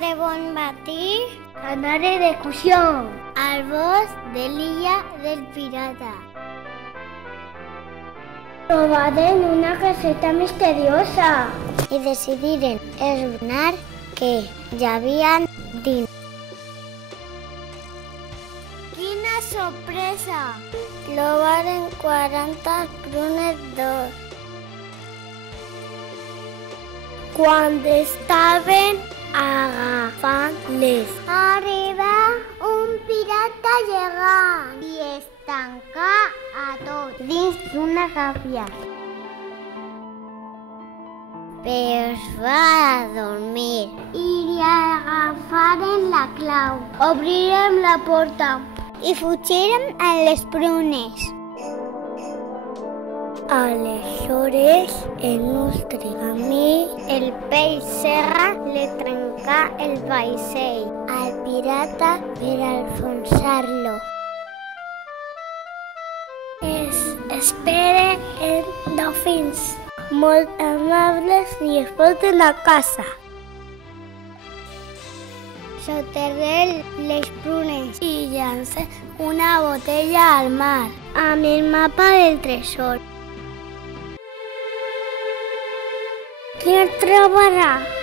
de bon matí Anaré d'excursió al bosc de l'illa del pirata. Trobarem una caseta misteriosa I decidiren esbrinar què hi havia dins. Quina sorpresa! Trobaren 40 prunes d'or. Quan estaven agafant-les, arriba un pirata gegant i es tancà a tot dins d'una gàbia. Però es va dormir i li agafaren la clau. Obrirem la porta i fugirem a les prunes. Aleshores, el nostre amic, el peix serra, li trencà el vaixell al pirata per enfonsar-lo. Es esperen en dofins molt amables i es porten a casa. Soterrem les prunes i llancem una botella al mar amb el mapa del tresor. Qui el trobarà?